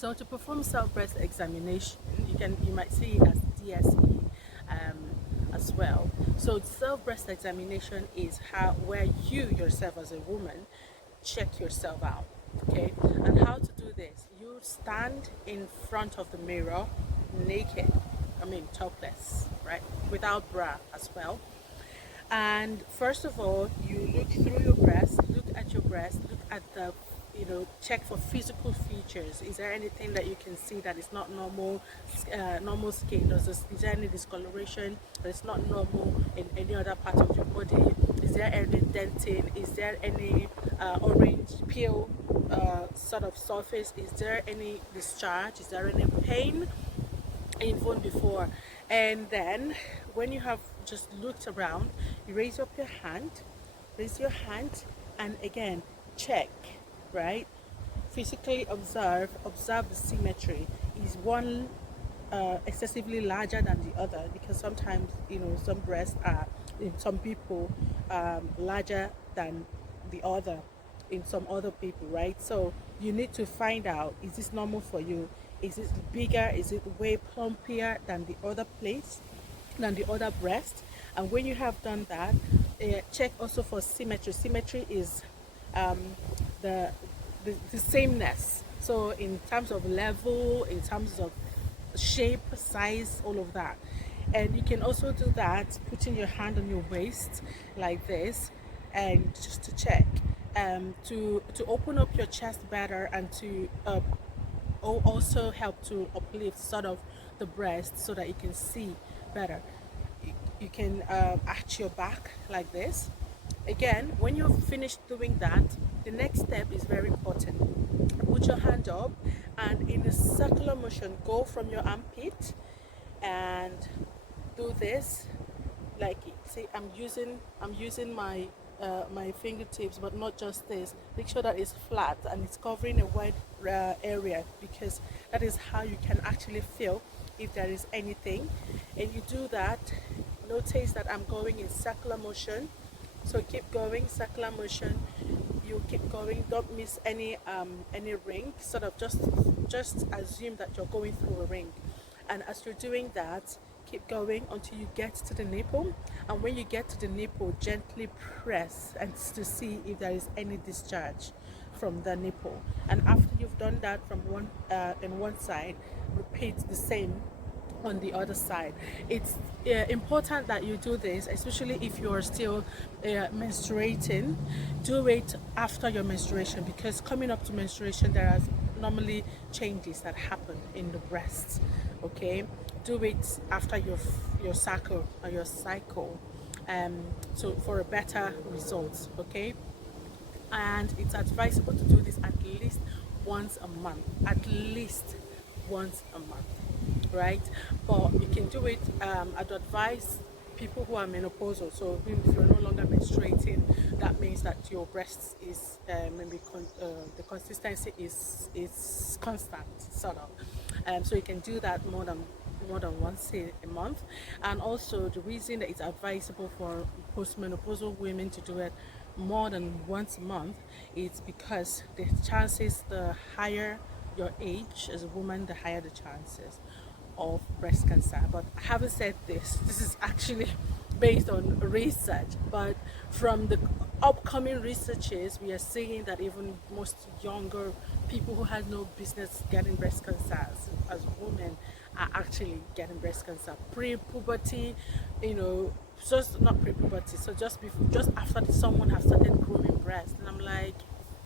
So to perform self-breast examination, you might see it as DSE as well. So self-breast examination is how where you yourself as a woman check yourself out. Okay, and how to do this? You stand in front of the mirror naked. I mean topless, right? Without bra as well. And first of all, you look through your breast, look at your breast, look at the, check for physical features. Is there anything that you can see that is not normal, normal skin? Is there any discoloration that is not normal in any other part of your body? Is there any denting? Is there any orange peel sort of surface? Is there any discharge? Is there any pain? Even before. And then when you have just looked around, you raise your hand, and again check, right? Physically observe the symmetry. Is one excessively larger than the other? Because sometimes some breasts are in some people larger than the other in some other people, right? So you need to find out, is this normal for you? Is it bigger? Is it way plumpier than the other place, than the other breast? And when you have done that, check also for symmetry. Symmetry is um, the, the sameness. So in terms of level, in terms of shape, size, all of that. And you can also do that putting your hand on your waist like this, and just to check, to open up your chest better, and to also help to uplift sort of the breast so that you can see better. You can arch your back like this. Again, when you're finished doing that, the next step is very important. Put your hand up, and in a circular motion, go from your armpit and do this. Like, see, I'm using my fingertips, but not just this. Make sure that it's flat and it's covering a wide area, because that is how you can actually feel if there is anything. And you do that. Notice that I'm going in circular motion, so keep going circular motion. You keep going, don't miss any ring. Sort of just assume that you're going through a ring, and as you're doing that, keep going until you get to the nipple. And when you get to the nipple, gently press and to see if there is any discharge from the nipple. And after you've done that from one side, repeat the same on the other side. It's important that you do this, especially if you're still menstruating. Do it after your menstruation, because coming up to menstruation, there are normally changes that happen in the breasts. Okay, do it after your cycle or your cycle, so for a better result. Okay, and it's advisable to do this at least once a month, at least once a month, right? But you can do it, I'd advise people who are menopausal. So if you're no longer menstruating, that means that your breasts is maybe the consistency is constant, sort of. So you can do that more than once a month. And also, the reason that it's advisable for postmenopausal women to do it more than once a month is because the chances, the higher your age as a woman, the higher the chances of breast cancer. But having said this is actually based on research, but from the upcoming researches, we are seeing that even most younger people who had no business getting breast cancer as women are actually getting breast cancer pre-puberty, just not pre-puberty, so just after someone has started growing breast. And I'm like,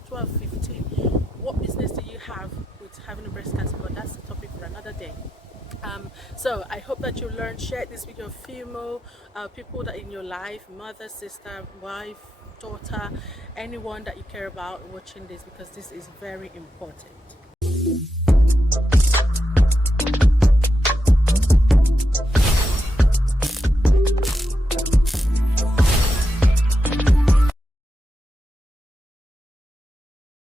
12, 15, what business do you have with having a breast cancer? But that's the topic for another day. So I hope that you learn. Share this with your female people that in your life, mother, sister, wife, daughter, anyone that you care about watching this, because this is very important.